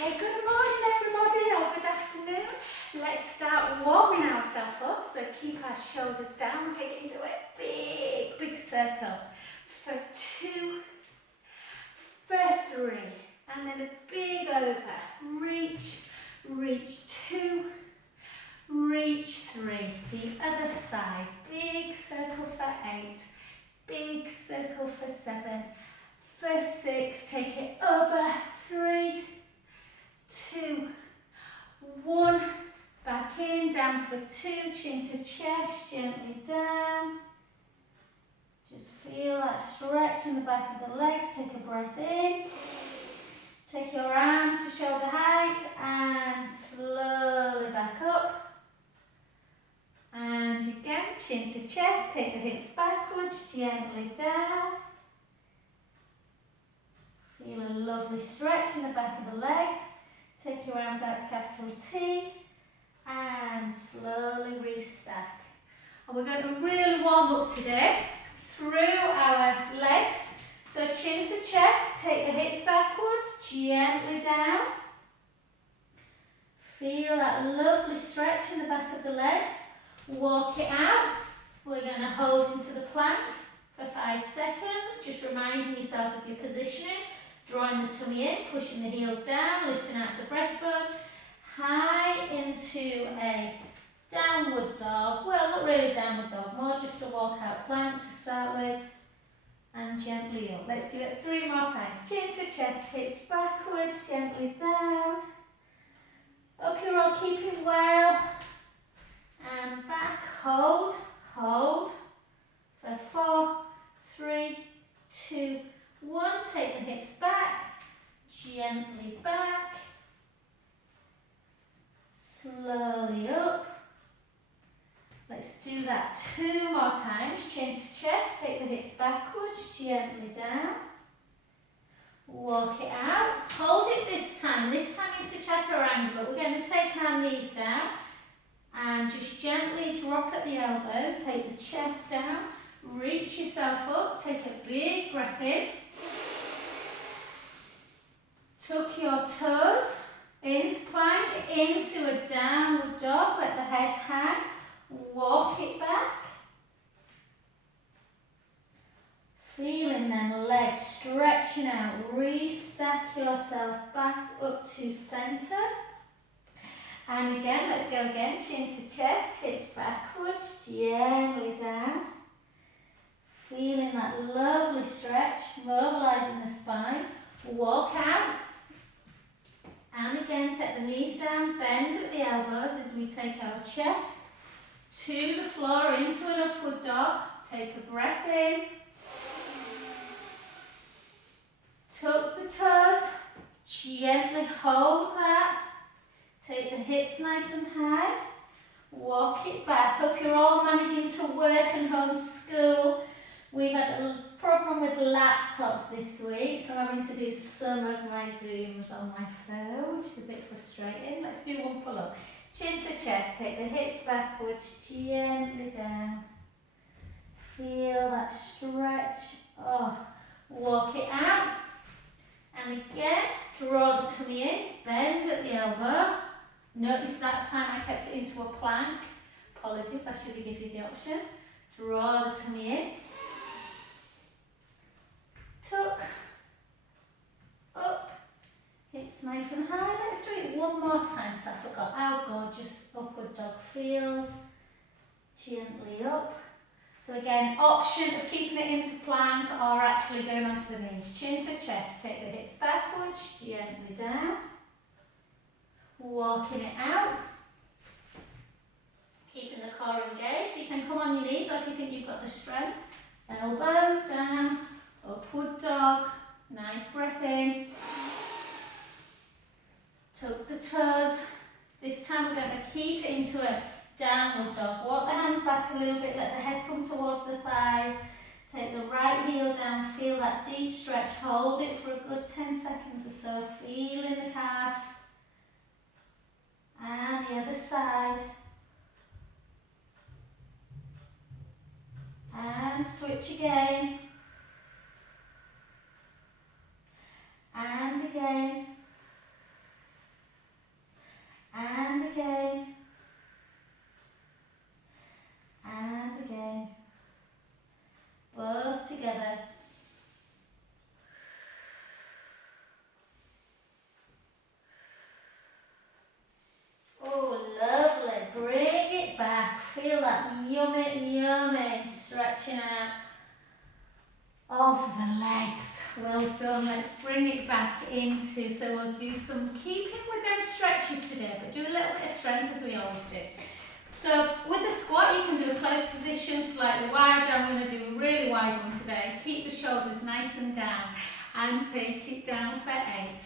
Okay, good morning everybody, or good afternoon. Let's start warming ourselves up. So keep our shoulders down, take it into a big, big circle. For 2, for 3, and then a big over. Reach, reach 2, reach 3. The other side, big circle for 8, big circle for 7, for 6, take it over, 3, 2, 1, back in, down for 2, chin to chest, gently down. Just feel that stretch in the back of the legs, take a breath in. Take your arms to shoulder height and slowly back up. And again, chin to chest, take the hips backwards, gently down. Feel a lovely stretch in the back of the legs. Take your arms out to capital T and slowly restack. And we're going to really warm up today through our legs. So chin to chest, take the hips backwards, gently down. Feel that lovely stretch in the back of the legs. Walk it out. We're going to hold into the plank for 5 seconds, just reminding yourself of your positioning. Drawing the tummy in, pushing the heels down, lifting out the breastbone. High into a downward dog. Well, not really downward dog, more just a walkout plank to start with. And gently up. Let's do it 3 more times. Chin to chest, hips backwards, gently down. Hope you're all keeping well. And back, hold, hold. For 4, 3, 2, 1, take the hips back, gently back, slowly up. Let's do that 2 more times. Chin to chest, take the hips backwards, gently down. Walk it out. Hold it this time into chaturanga, but we're going to take our knees down and just gently drop at the elbow, take the chest down. Reach yourself up, take a big breath in. Tuck your toes into plank, into a downward dog, let the head hang. Walk it back. Feeling them legs stretching out, restack yourself back up to centre. And again, let's go again, chin to chest, hips backwards, gently down. Feeling that lovely stretch, mobilising the spine. Walk out. And again, take the knees down, bend at the elbows as we take our chest to the floor into an upward dog. Take a breath in. Tuck the toes, gently hold that. Take the hips nice and high. Walk it back. Hope you're all managing to work and homeschool. We've had a problem with laptops this week, so I'm having to do some of my Zooms on my phone, which is a bit frustrating. Let's do one full up. Chin to chest, take the hips backwards, gently down. Feel that stretch. Oh, walk it out. And again, draw the tummy in, bend at the elbow. Notice that time I kept it into a plank. Apologies, I should have given you the option. Draw the tummy in. Tuck, up, hips nice and high. Let's do it one more time so I forgot how gorgeous upward dog feels. Gently up. So again, option of keeping it into plank or actually going onto the knees. Chin to chest, take the hips backwards, gently down. Walking it out. Keeping the core engaged. So you can come on your knees or if you think you've got the strength. Elbows down. Upward dog, nice breath in. Tuck the toes. This time we're going to keep it into a downward dog. Walk the hands back a little bit, let the head come towards the thighs. Take the right heel down, feel that deep stretch. Hold it for a good 10 seconds or so, feeling the calf. And the other side. And switch again. And again. Yummy, yummy. Stretching out of the legs. Well done. Let's bring it back into, so we'll do some keeping with them stretches today, but do a little bit of strength as we always do. So with the squat, you can do a closed position, slightly wider. I'm going to do a really wide one today. Keep the shoulders nice and down, and take it down for 8,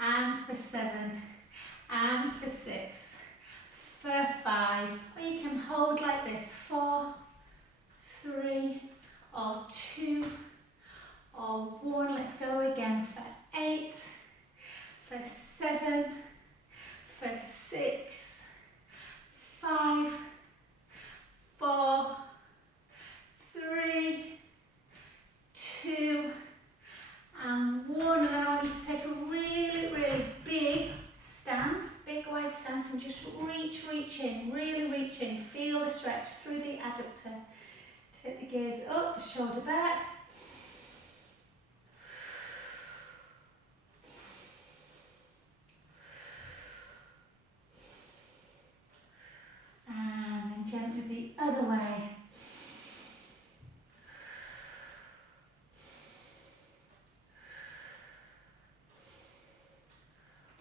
and for 7, and for 6, for 5, or you can hold like this, 4, 3, or 2, or 1. Let's go again for 8, for 7, for 6, 5, 4, 3, 2, and 1. And I want you to take a really, really big stance, big wide stance, and just reach in, really reach in. Feel the stretch through the adductor. Take the gaze up, the shoulder back. And then gently the other way.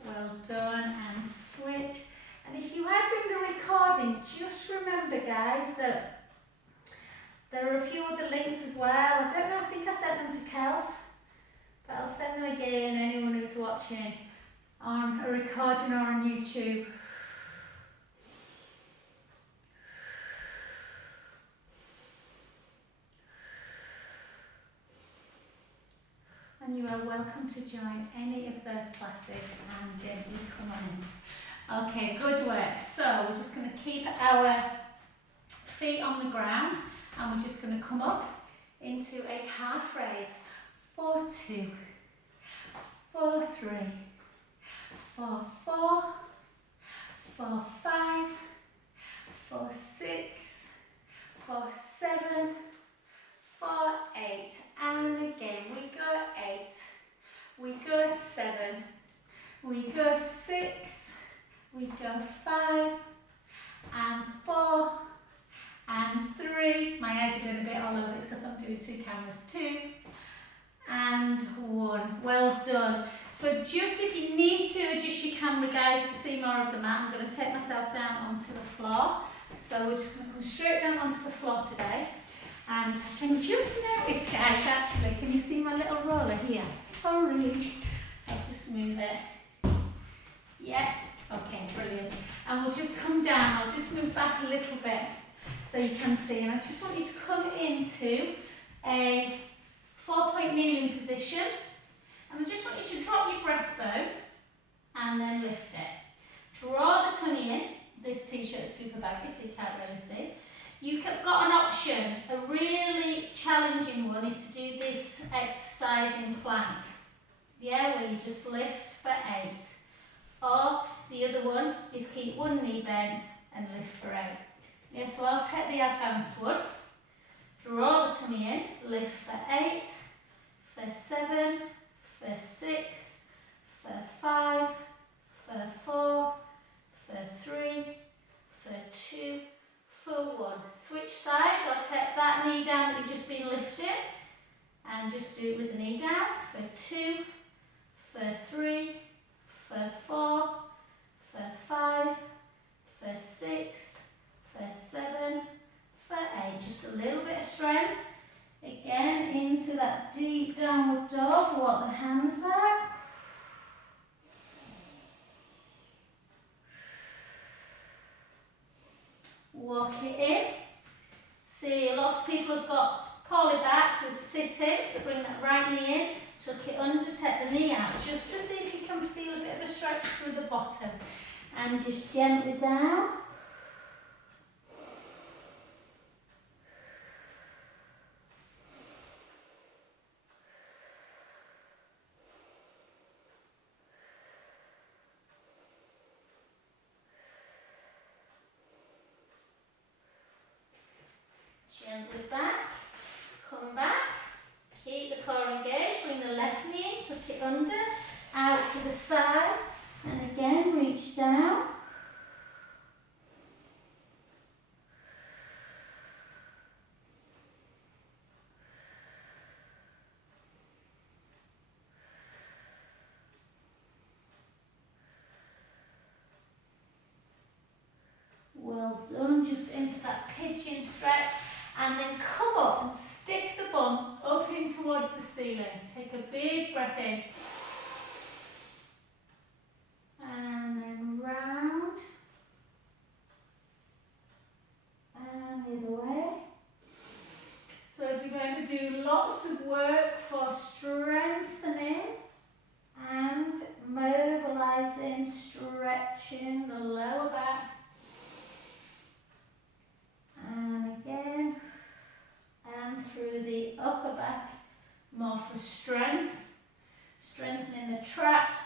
Well done, and switch. And if you are doing the recording, just remember guys that there are a few other links as well. I don't know, I think I sent them to Kels, but I'll send them again, anyone who's watching on a recording or on YouTube. And you are welcome to join any of those classes and gently come on in. Okay, good work. So we're just going to keep our feet on the ground, and we're just going to come up into a calf raise. 4, 2, 4, 3, 4, 4, 4, 5, 4, 6, 4, 7, 4, 8, and again we go 8, we go 7, we go 6, we go 5, and 4, and 3. My eyes are going a bit all over this because I'm doing 2 cameras. 2, and 1. Well done. So just if you need to adjust your camera guys to see more of the mat, I'm going to take myself down onto the floor. So we're just going to come straight down onto the floor today. And I can just notice guys, actually, can you see my little roller here? Sorry, I'll just move it. Yeah, okay, brilliant. And we'll just come down, I'll just move back a little bit so you can see. And I just want you to come into a 4-point kneeling position. And I just want you to drop your breastbone and then lift it. Draw the tummy in. This t-shirt's super baggy so you can't really see. You've got an option. A really challenging one is to do this exercise in plank. Yeah, where you just lift for 8. Or the other one is keep one knee bent and lift for 8. Yeah, so I'll take the advanced one. Draw the tummy in, lift for 8, for 7, for 6, for 5, for 4, for 3, for 2, for 1. Switch sides. I'll take that knee down that you've just been lifting and just do it with the knee down. For 2, for 3, for 4, for 5, for 6, for 7, for 8. Just a little bit of strength. Again, into that deep downward dog. Walk the hands back. Walk it in. See, a lot of people have got poly backs with sit-ins, so bring that right knee in, tuck it under, take the knee out, just to see if you can feel a bit of a stretch through the bottom. And just gently down. Gently back, come back, keep the core engaged, bring the left knee in, tuck it under, out to the side, and again reach down. just into that pigeon stretch, and then come up and stick the bum up in towards the ceiling. Take a big breath in. And then round. And the other way. So you're going to do lots of work for strengthening and mobilizing, stretching the lower back. And again, and through the upper back, more for strength, strengthening the traps,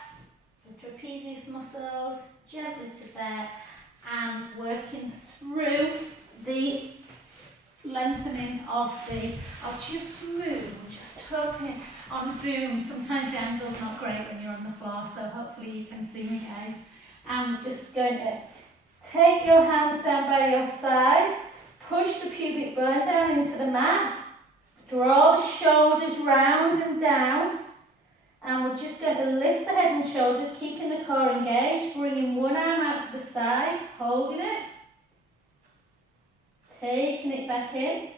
the trapezius muscles, gently to there, and working through the lengthening of the, I'll just move, just hoping on Zoom, sometimes the angle's not great when you're on the floor, so hopefully you can see me, guys. I'm just going to take your hands down by your side, push the pubic bone down into the mat, draw the shoulders round and down, and we're just going to lift the head and shoulders, keeping the core engaged, bringing one arm out to the side, holding it, taking it back in,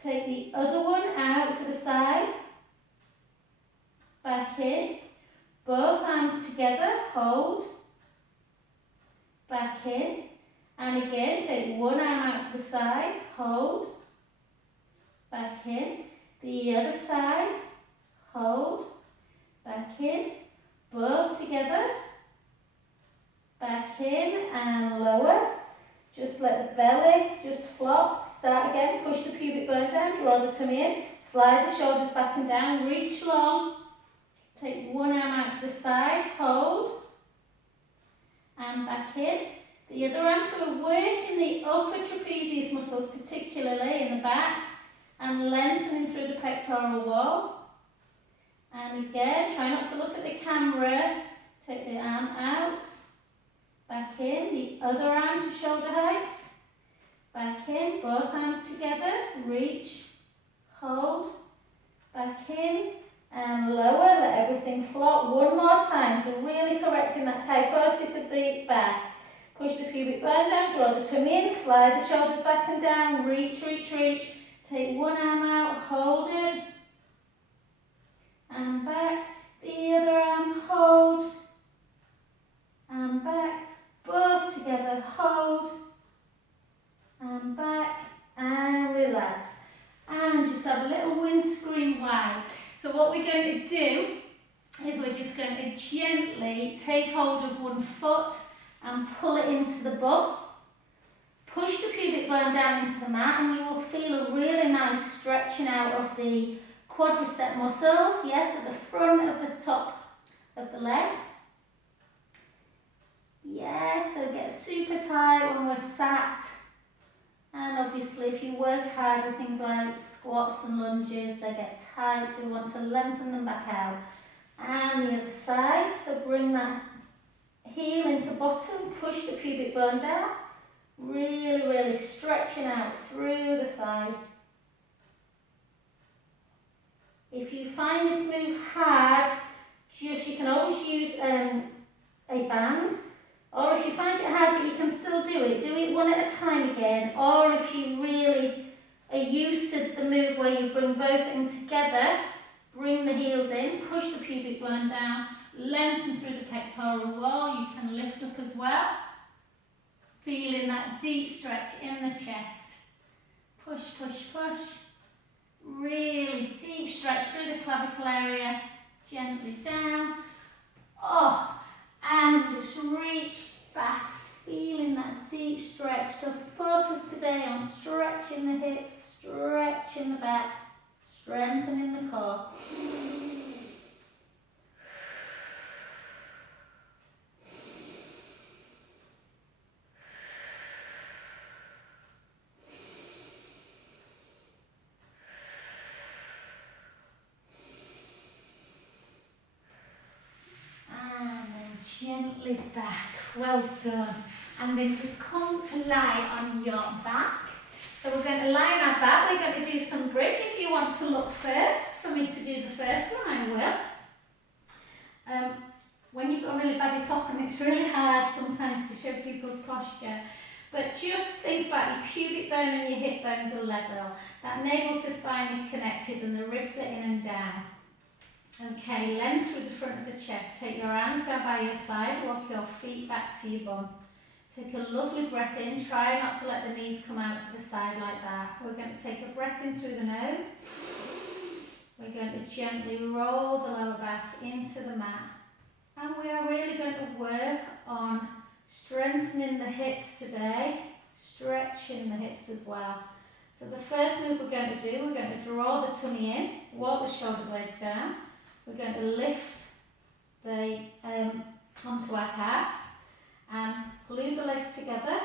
take the other one out to the side, back in, both arms together, hold, back in, and again take one arm out to the side, hold, back in, the other side, hold, back in, both together, back in and lower, just let the belly just flop, start again, push the pubic bone down, draw the tummy in, slide the shoulders back and down, reach long, take one arm out to the side, hold, and back in, the other arm, so we're working the upper trapezius muscles, particularly in the back, and lengthening through the pectoral wall. And again, try not to look at the camera, take the arm out, back in, the other arm to shoulder height, back in, both arms together, reach, hold, back in, and lower, let everything flop. One more time, so really correcting that kyphosis of the back. Push the pubic bone down, draw the tummy in, slide the shoulders back and down, reach, reach, reach, take one arm out, hold it, and back, the other arm, hold, and back, both together, hold, and back, and relax. And just have a little windscreen wide. So what we're going to do is we're just going to gently take hold of one foot and pull it into the bum. Push the pubic bone down into the mat, and you will feel a really nice stretching out of the quadricep muscles, yes, at the front of the top of the leg. Yes, so get super tight when we're sat. And obviously if you work hard with things like squats and lunges, they get tight, so we want to lengthen them back out. And the other side, so bring that heel into bottom, push the pubic bone down, really, really stretching out through the thigh. If you find this move hard, you can always use a band, or if you find it hard but you can still do it one at a time again, or if you really are used to the move where you bring both in together, bring the heels in, push the pubic bone down, lengthen through the pectoral wall, you can lift up as well, feeling that deep stretch in the chest, push, push, push, really deep stretch through the clavicle area, gently down, and just reach back, feeling that deep stretch. So focus today on stretching the hips, stretching the back, strengthening the core. Gently back, well done. And then just come to lie on your back. So we're going to lie on our back, we're going to do some bridge. If you want to look first, for me to do the first one, I will. When you've got a really baggy top and it's really hard sometimes to show people's posture, But just think about your pubic bone and your hip bones are level. That navel to spine is connected and the ribs are in and down. Okay, length through the front of the chest. Take your arms down by your side, walk your feet back to your bum. Take a lovely breath in. Try not to let the knees come out to the side like that. We're going to take a breath in through the nose. We're going to gently roll the lower back into the mat. And we are really going to work on strengthening the hips today, stretching the hips as well. So the first move we're going to do, we're going to draw the tummy in, walk the shoulder blades down. We're going to lift the onto our calves and glue the legs together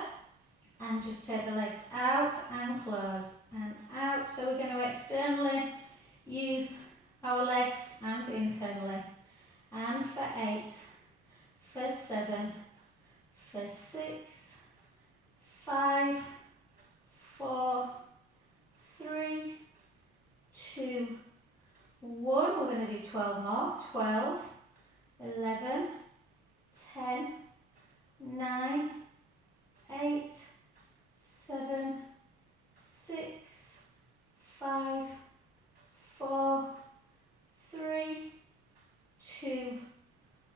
and just take the legs out and close and out. So we're going to externally use our legs and internally. And for 8, for 7, for 6, 5, 4, 3, 2, 1. We're going to do 12 more. 12, 11, 10, 9, 8, 7, 6, 5, 4, 3, 2,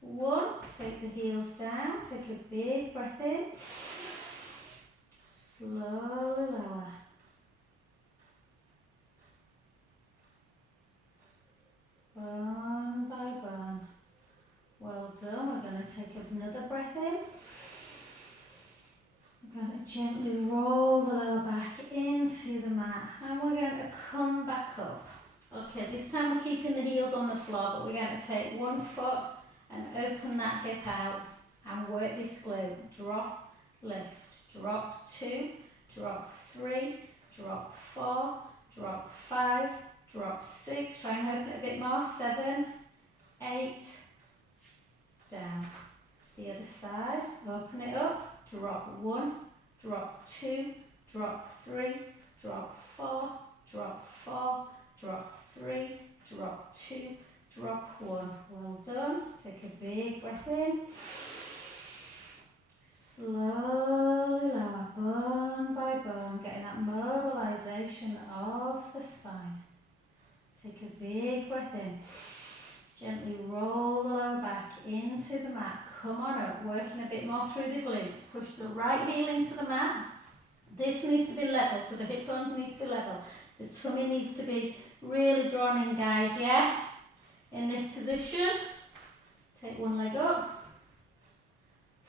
1. Take the heels down. Take a big breath in. Slowly lower. Bone by bone. Well done. We're going to take another breath in. We're going to gently roll the lower back into the mat. And we're going to come back up. Okay, this time we're keeping the heels on the floor, but we're going to take one foot and open that hip out and work this glute. Drop, lift, drop 2, drop 3, drop 4, drop 5, drop 6. Try and open it a bit more. 7, 8, down. The other side, open it up, drop 1, drop 2, drop 3, drop 4, drop 4, drop 3, drop 2, drop 1. Well done. Take a big breath in. Slowly lower, bone by bone, getting that mobilization of the spine. Take a big breath in. Gently roll the lower back into the mat. Come on up, working a bit more through the glutes. Push the right heel into the mat. This needs to be level, so the hip bones need to be level. The tummy needs to be really drawn in, guys, yeah? In this position, take one leg up.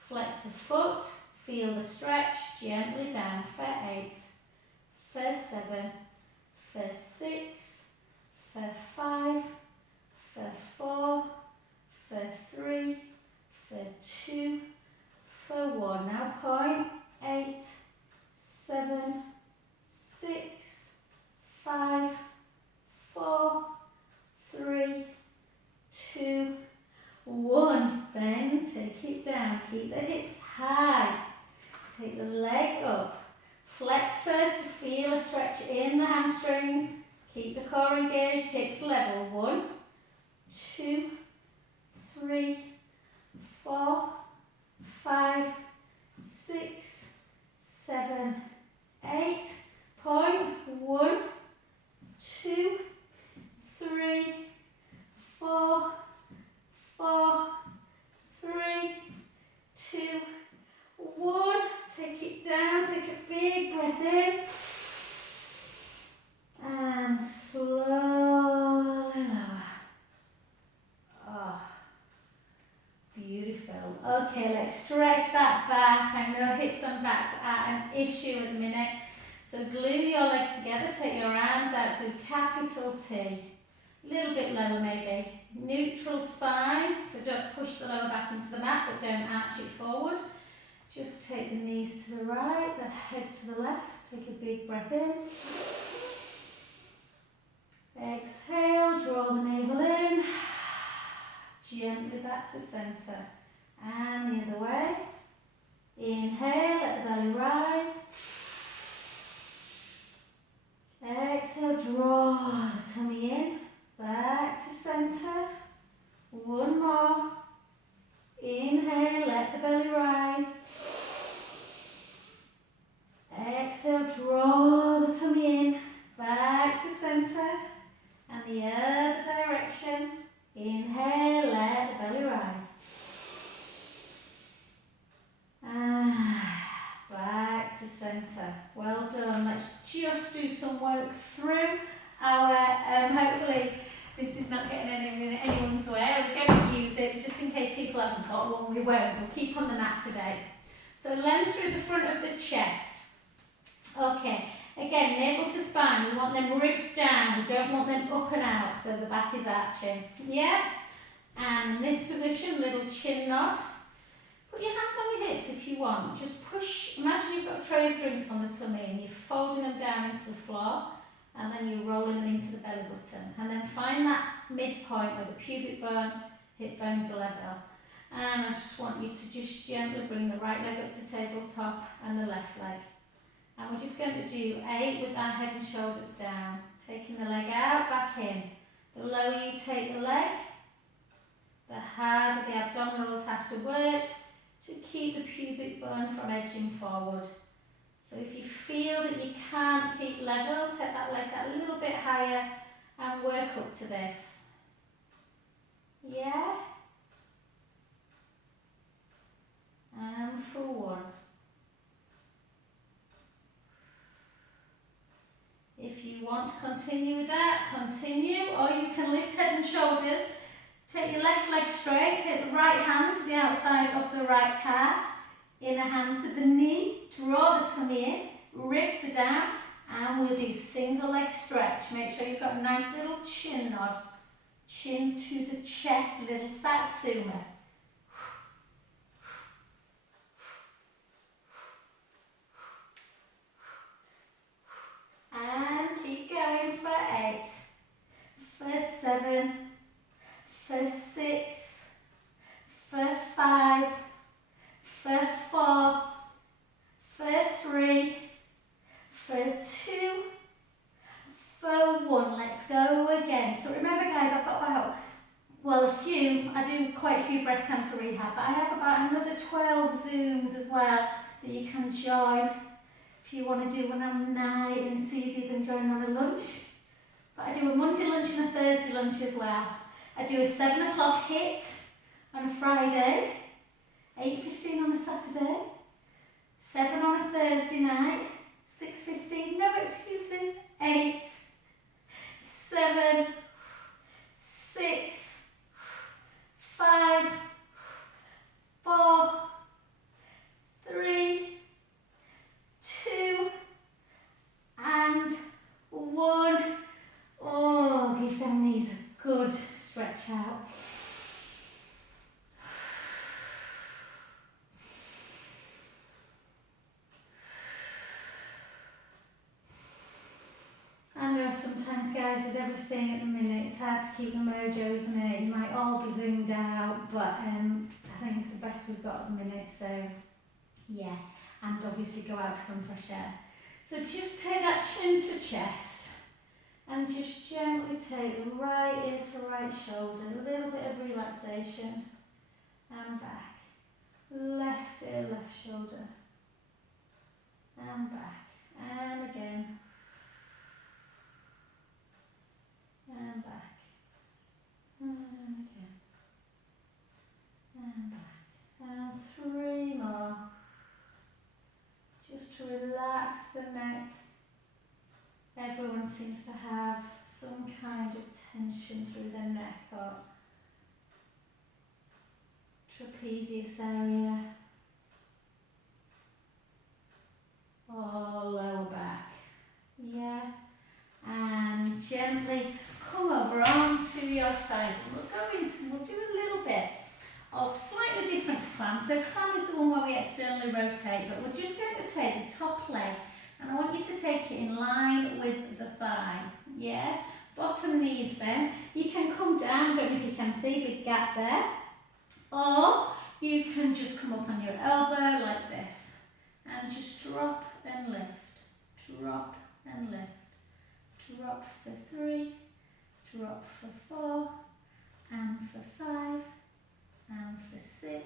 Flex the foot, feel the stretch, gently down for 8, for 7, for 6, for 5, for 4, for 3, for 2, for 1. Now point, 8, 7, 6, 5, 4, 3, 2, 1. Then take it down. Keep the hips high. Take the leg up. Flex first to feel a stretch in the hamstrings. Keep the core engaged. Hips level. 1, 2, 3, 4, 5, 6, 7, 8. Point. 1, 2, 3, 4, 4, 3, 2, 1. Take it down. Take a big breath in. And slowly lower. Oh, beautiful. Okay, let's stretch that back. I know hips and backs are an issue at the minute. So glue your legs together. Take your arms out to capital T. A little bit lower maybe. Neutral spine, so don't push the lower back into the mat, but don't arch it forward. Just take the knees to the right, the head to the left. Take a big breath in. Exhale, draw the navel in. Gently back to centre. And the other way. Inhale, let the belly rise. Exhale, draw the tummy in. Back to centre. One more. Inhale, let the belly rise. centre. Well done. Let's just do some work through our, hopefully this is not getting anyone's way. I was going to use it just in case people haven't got one. We won't. We'll keep on the mat today. So length through the front of the chest. Okay. Again, navel to spine. We want them ribs down. We don't want them up and out, so the back is arching. Yeah? And in this position, little chin nod. Put your hands on your hips if you want. Just push. Imagine you've got a tray of drinks on the tummy and you're folding them down into the floor, and then you're rolling them into the belly button. And then find that midpoint where the pubic bone, hip bones are level. And I just want you to just gently bring the right leg up to tabletop and the left leg. And we're just going to do 8 with our head and shoulders down. Taking the leg out, back in. The lower you take the leg, the harder the abdominals have to work to keep the pubic bone from edging forward. So if you feel that you can't keep level, take that leg that little bit higher and work up to this. Yeah? And for 1. If you want to continue with that, continue, or you can lift head and shoulders. Take your left leg straight, take the right hand to the outside of the right calf, inner hand to the knee, draw the tummy in, ribs are down, and we'll do single leg stretch. Make sure you've got a nice little chin nod, chin to the chest, little satsuma. And keep going for 8, for 7, for 6, for 5, for 4, for 3, for 2, for 1. Let's go again. So remember guys, I've got about, I do quite a few breast cancer rehab, but I have about another 12 Zooms as well that you can join if you want to do one on night and it's easier than joining on a lunch. But I do a Monday lunch and a Thursday lunch as well. I do a 7 o'clock hit on a Friday, 8:15 on a Saturday, 7 on a Thursday night, 6:15, no excuses, 8, 7, 6, 5, 4, 3, 2, and 1. Oh, give them knees a good stretch out. I know sometimes guys with everything at the minute it's hard to keep the mojo, isn't it? You might all be zoomed out, but I think it's the best we've got at the minute, so yeah, and obviously go out for some fresh air. So just take that chin to chest and just gently take the right ear to right shoulder, a little bit of relaxation and back, left ear, left shoulder and back, and again. And back, and again, and back, and 3 more, just to relax the neck. Everyone seems to have some kind of tension through their neck or trapezius area, or lower back, yeah, and gently come over onto your side. We'll do a little bit of slightly different to climb. So climb is the one where we externally rotate, but we're just going to take the top leg and I want you to take it in line with the thigh, yeah? Bottom knees bent. You can come down, don't know if you can see, big gap there. Or you can just come up on your elbow like this and just drop and lift, drop and lift, drop for 3, drop for 4, and for 5, and for 6,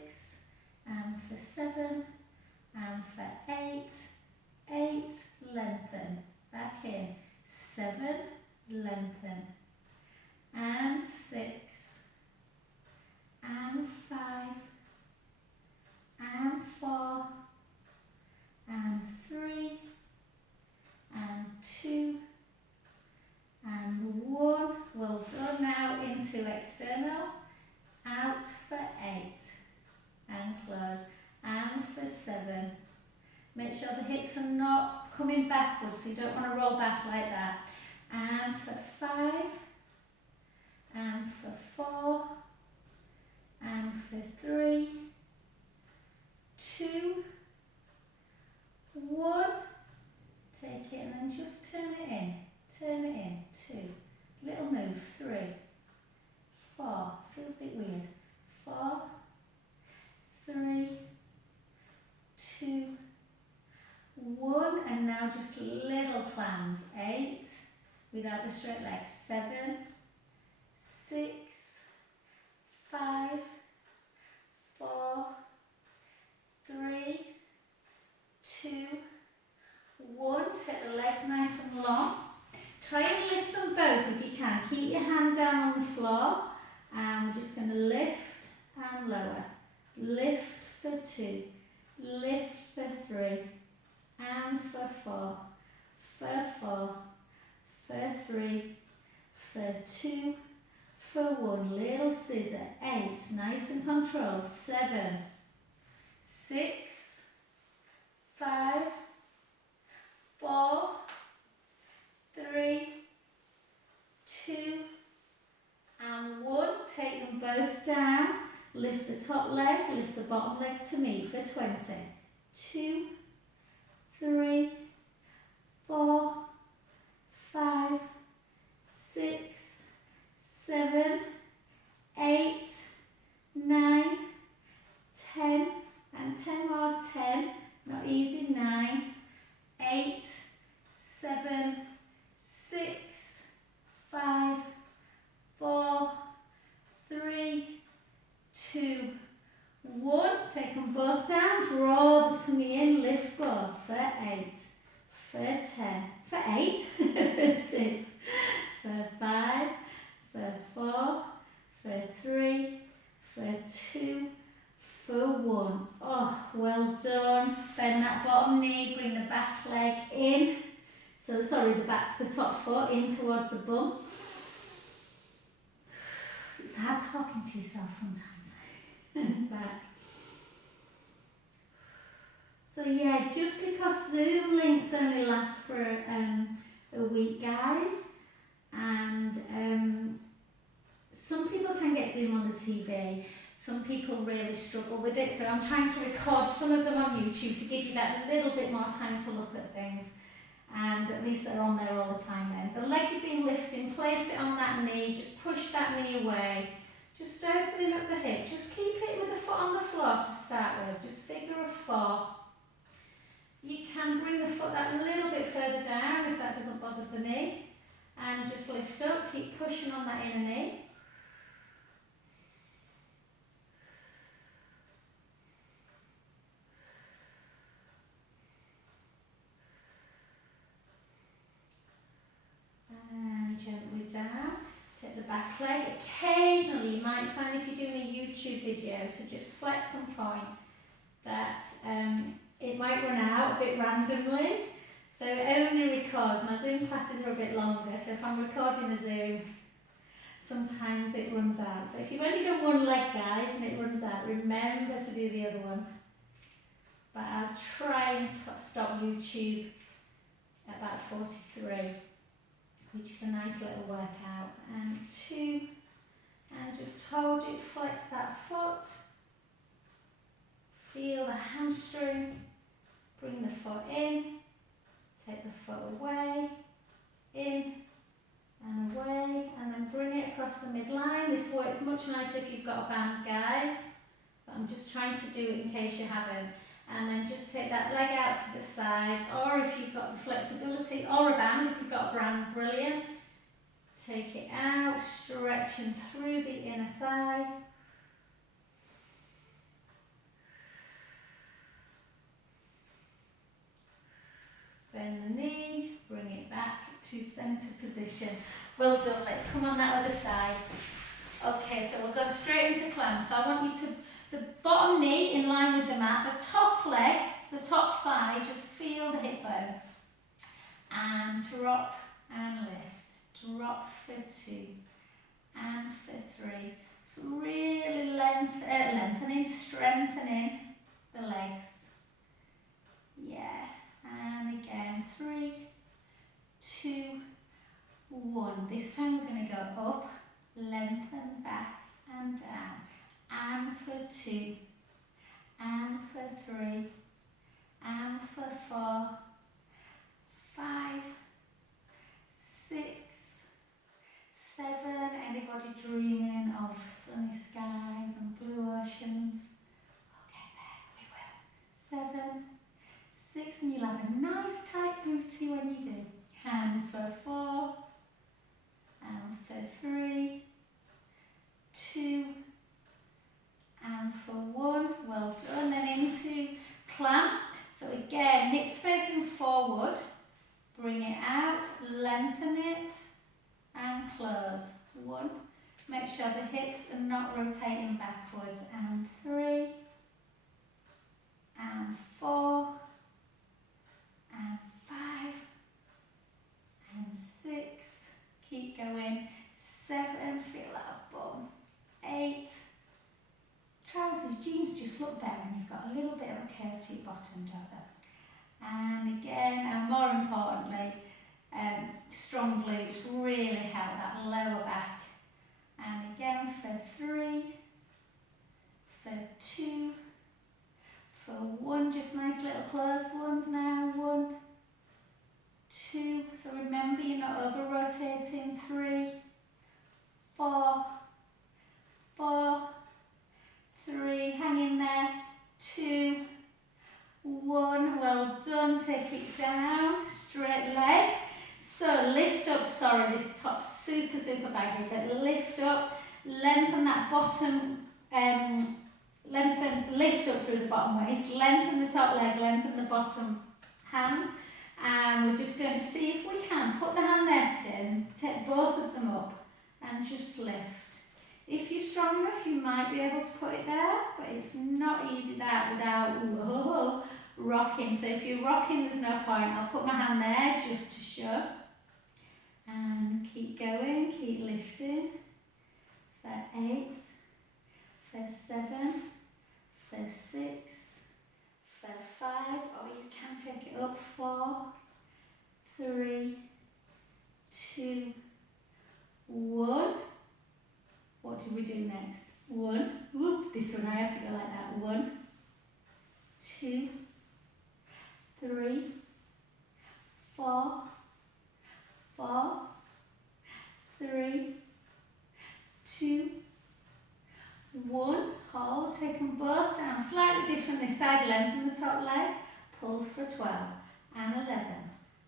and for 7, and for 8, 8, lengthen, back in, 7, lengthen, and 6, and 5, and 4, and 3, 7. Make sure the hips are not coming backwards, so you don't want to roll back like that. And for 5, and for 4, and for 3, 2, 1. Take it and then just turn it in. Turn it in. 2. Little move. 3, 4. Feels a bit weird. 4, 3, 2, 1. And now just little clams. 8. Without the straight leg. 7, 6, 5, 4, 3, 2, 1. Take the legs nice and long. Try and lift them both if you can. Keep your hand down on the floor. And we're just going to lift and lower. Lift for 2. Lift for 3. And for 4. For 4. For 3. For 2. For 1. Little scissor. 8. Nice and controlled. 7. 6. 5. 4, 3, 2, and 1. Take them both down. Lift the top leg, lift the bottom leg to meet for 20. 2, 3, 4, 5, 6, 7, 8, 9, 10, and 10 more. 10. Not easy. 9. 8, 7, 6, 5, 4, 3, 2, 1. Take them both down. Draw the tummy in. Lift both. For 8, for 10, for 8, for 6, for 5, for 4, for 3, for 2, for 1. Oh, well done. Bend that bottom knee, bring the back leg in. So, sorry, the top foot in towards the bum. It's hard talking to yourself sometimes. Back. So yeah, just because Zoom links only last for a week, guys, and some people can get Zoom on the TV. Some people really struggle with it, so I'm trying to record some of them on YouTube to give you that little bit more time to look at things, and at least they're on there all the time then. The leg you've been lifting, place it on that knee, just push that knee away, just opening up the hip, just keep it with the foot on the floor to start with, just figure of 4. You can bring the foot that little bit further down if that doesn't bother the knee, and just lift up, keep pushing on that inner knee. And gently down, take the back leg. Occasionally you might find if you're doing a YouTube video, so just flex and point, that it might run out a bit randomly. So it only records, my Zoom classes are a bit longer, so if I'm recording a Zoom, sometimes it runs out. So if you've only done one leg, guys, and it runs out, remember to do the other one. But I'll try and stop YouTube at about 43. Which is a nice little workout. And 2, and just hold it, flex that foot, feel the hamstring, bring the foot in, take the foot away, in and away, and then bring it across the midline. This works much nicer if you've got a band, guys, but I'm just trying to do it in case you haven't. And then just take that leg out to the side, or if you've got the flexibility, or a band, if you've got a band, brilliant. Take it out, stretching through the inner thigh. Bend the knee, bring it back to centre position. Well done, let's come on that other side. Okay, so we'll go straight into clamps. So I want you to, the bottom knee in line with the mat, the top leg, the top thigh, just feel the hip bone. And drop and lift. Drop for 2 and for 3. So really lengthening, strengthening the legs. 1. This time we're going to go up, lengthen, back and down. And for 2, and for 3, and for 4, 5, 6, 7. Anybody dreaming of sunny skies and blue oceans? We'll get there, we will. 7, 6, and you'll have a nice tight booty when you do. And for 4, and for 3, 2, and for 1. Well done. Then into plank. So again, hips facing forward. Bring it out, lengthen it, and close. 1. Make sure the hips are not rotating backwards. And 3, and 4, and 5, and 6. Keep going. 7. Feel that bum. 8. Trousers, jeans just look better when you've got a little bit of a curve to your bottom, don't they? And again, and more importantly, strong glutes really help that lower back. And again for 3, for 2, for 1, just nice little closed ones now. 1, 2, so remember you're not over rotating. 3, 4, 4, 3, hang in there. 2, 1, well done. Take it down, straight leg. So lift up, sorry this top's super baggy, but lift up, lengthen that bottom, lift up through the bottom waist, lengthen the top leg, lengthen the bottom hand, and we're just going to see if we can put the hand there today, take both of them up and just lift. If you're strong enough, you might be able to put it there, but it's not easy that without rocking. So if you're rocking, there's no point. I'll put my hand there just to show. And keep going, keep lifting. For 8, for 7, for 6, for 5, or you can take it up. 4, 3, 2, 1. What do we do next? 1. Whoop, this one I have to go like that. 1, 2, 3, 4, 4, 3, 2, 1. Hold, take them both down. Slightly different this side. Lengthen the top leg. Pulse for 12, and 11,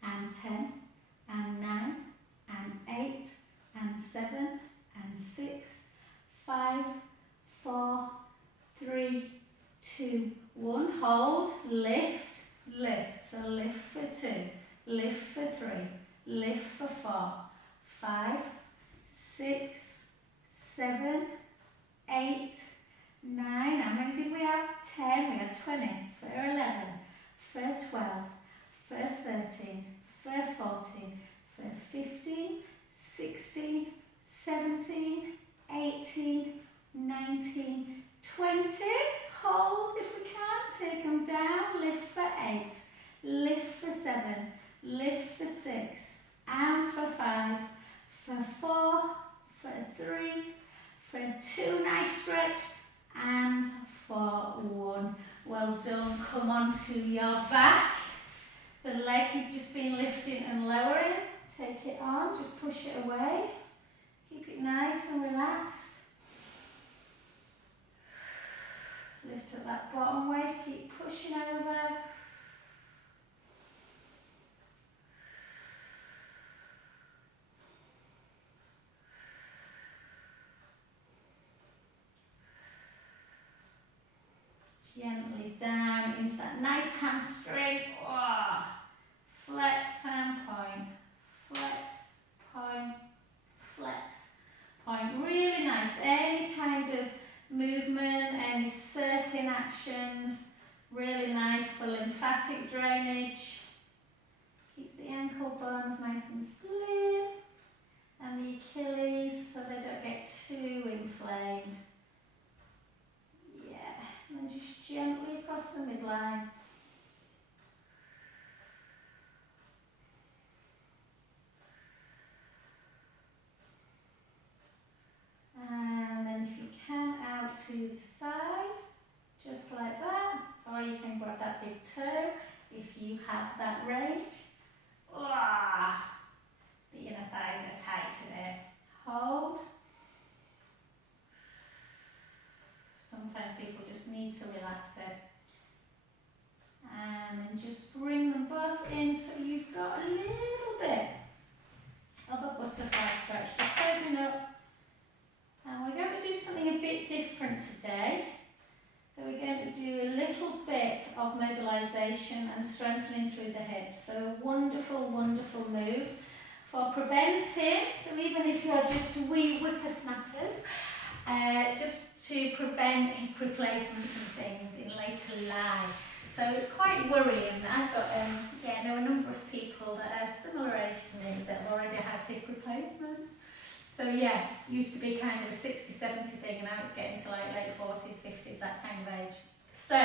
and 10, and 9, and 8, and 7, and 6, 5, 4, 3, 2, 1. Hold, lift, lift. So lift for 2, lift for 3, lift for 4, 5, 6, 7, 8, 9. How many did we have? 10. We had 20. For 11, for 12, for 13, for 14, for 15, 16, 17, 18, 19, 20. Hold if we can. Take them down. Lift for 8, lift for 7, lift for 6, and for 5, for 4, for 3, for 2, nice stretch, and for 1. Well done. Come on to your back. The leg you've just been lifting and lowering. Take it on, just push it away. Keep it nice and relaxed. Lift up that bottom waist, keep pushing over. Gently down into that nice hamstring. Oh. Flex and point. Flex, point, flex, point. Really nice. Any kind of movement, any circling actions. Really nice for lymphatic drainage. Keeps the ankle bones nice and slim. And the Achilles so they don't get too inflamed. And then just gently across the midline. grab that big toe if you have that range. The inner thighs are tight today. Hold. Sometimes people just need to relax it. And then just bring them both in so you've got a little bit of a butterfly stretch. Just open up. And we're going to do something a bit different today. So we're going to do a little bit of mobilisation and strengthening through the hips. So a wonderful, wonderful move for preventing, so even if you're just wee whippersnappers, just to prevent hip replacements and things in later life. So it's quite worrying. I've got, I know a number of people that are similar age to me that have already had hip replacements. So yeah, used to be kind of a 60, 70 thing, and now it's getting to like late 40s, 50s, that kind of age. So,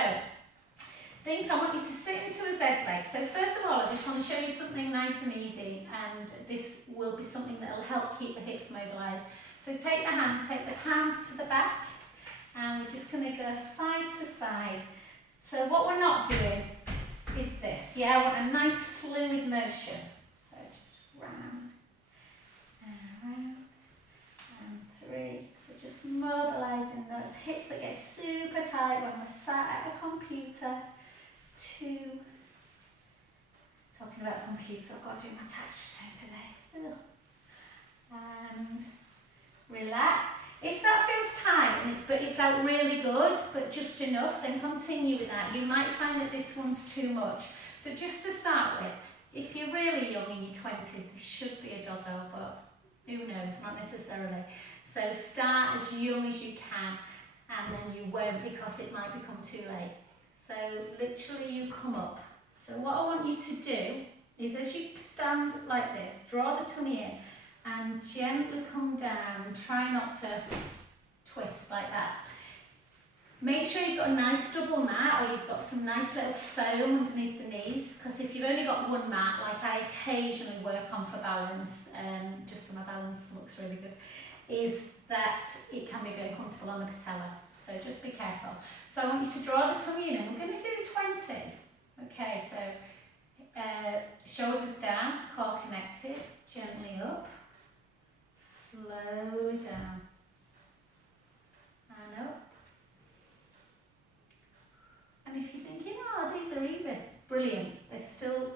I want you to sit into a Z leg. So first of all, I just want to show you something nice and easy, and this will be something that will help keep the hips mobilised. So take the hands, take the palms to the back, and we're just going to go side to side. So what we're not doing is this. Yeah, I want a nice fluid motion. So just round and round. And 3. So just mobilising those hips that get super tight when we're sat at a computer. 2. Talking about computer, I've got to do my tax return today. Ugh. And relax. If that feels tight, but it felt really good, but just enough, then continue with that. You might find that this one's too much. So just to start with, if you're really young in your 20s, this should be a dodo, but who knows, not necessarily. So start as young as you can, and then you won't, because it might become too late. So literally you come up. So what I want you to do is, as you stand like this, draw the tummy in and gently come down. Try not to twist like that. Make sure you've got a nice double mat, or you've got some nice little foam underneath the knees, because if you've only got one mat, like I occasionally work on for balance, just so my balance looks really good, is that it can be very comfortable on the patella. So just be careful. So I want you to draw the tummy in, and we're going to do 20. Okay, so shoulders down, core connected, gently up, slowly down, and up. And if you're thinking, oh, these are easy, brilliant, they're still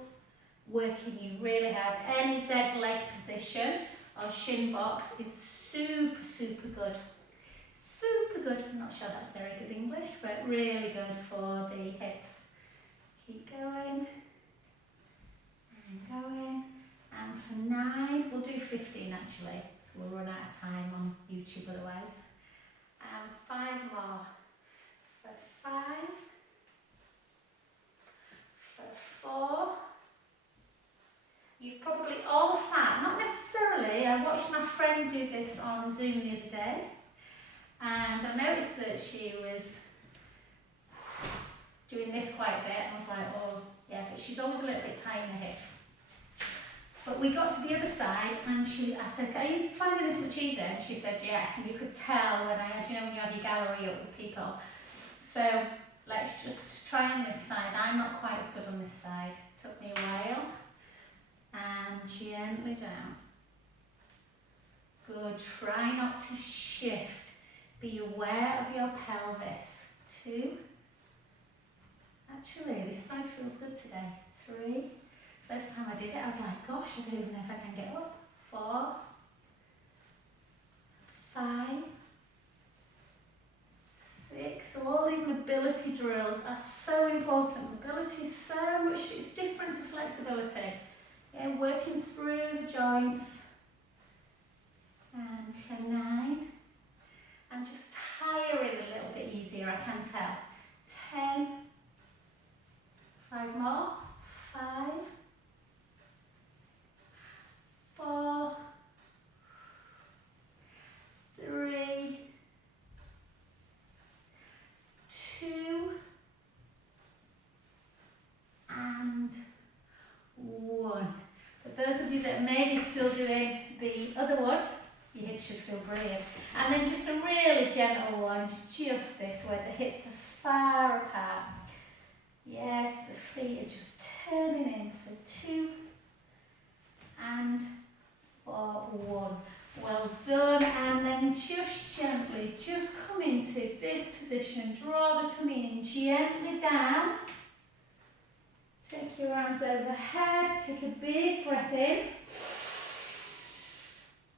working you really hard. Any Z leg position or shin box is super, super good. Super good. I'm not sure that's very good English, but really good for the hips. Keep going and going. And for 9, we'll do 15 actually, so we'll run out of time on YouTube otherwise. And 5 more. For 5. For 4. You've probably all sat, not necessarily, I watched my friend do this on Zoom the other day, and I noticed that she was doing this quite a bit, and I was like, oh yeah, but she's always a little bit tight in the hips. But we got to the other side, and I said, are you finding this much easier? And she said, yeah. And you could tell when I had, when you have your gallery up with people. So let's just try on this side. I'm not quite as good on this side. Took me a while. And gently down. Good. Try not to shift. Be aware of your pelvis. 2. Actually, this side feels good today. 3. First time I did it, I was like, gosh, I don't even know if I can get up. 4. 5. 6. So all these mobility drills are so important. Mobility is so much, it's different to flexibility. Yeah, working through the joints. And for 9. And just tiring a little bit easier, I can tell. 10. 5 more. 5. 4. 3. 2. And 1. For those of you that may be still doing the other one, your hips should feel brilliant. And then just a really gentle one, just this, where the hips are far apart. Yeah, down. Take your arms overhead, take a big breath in.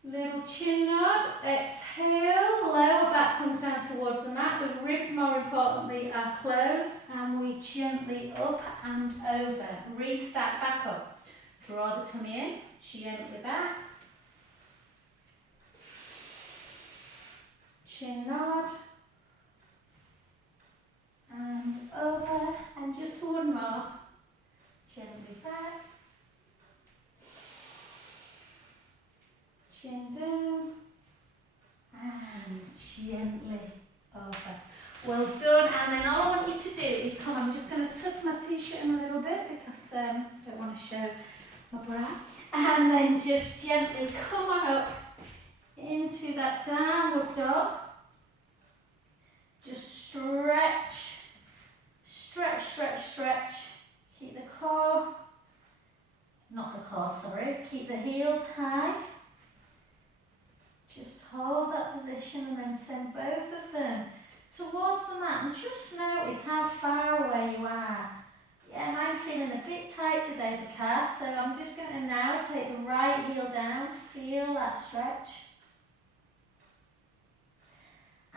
Little chin nod, exhale, lower back comes down towards the mat. The ribs, more importantly, are closed, and we gently up and over. Restack back up. Draw the tummy in, gently back. Chin nod. And over, and just one more. Gently back. Chin down. And gently over. Well done. And then all I want you to do is come, I'm just going to tuck my t-shirt in a little bit because I don't want to show my bra. And then just gently come on up into that downward dog. Just stretch, stretch, stretch, stretch. Keep the core, not the core, sorry. Keep the heels high. Just hold that position and then send both of them towards the mat. And just notice how far away you are. Yeah, and I'm feeling a bit tight today, the calf, so I'm just going to now take the right heel down. Feel that stretch.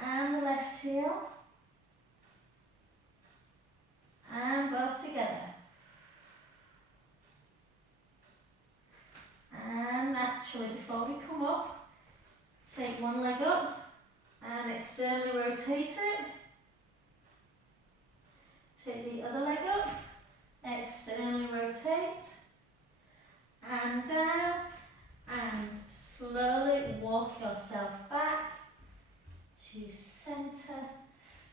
And the left heel. And both together. And naturally, before we come up, take one leg up and externally rotate it. Take the other leg up, externally rotate, and down, and slowly walk yourself back to centre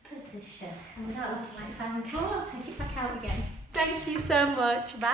position. And without looking like Simon Cowell, I'll take it back out again. Thank you so much. Bye.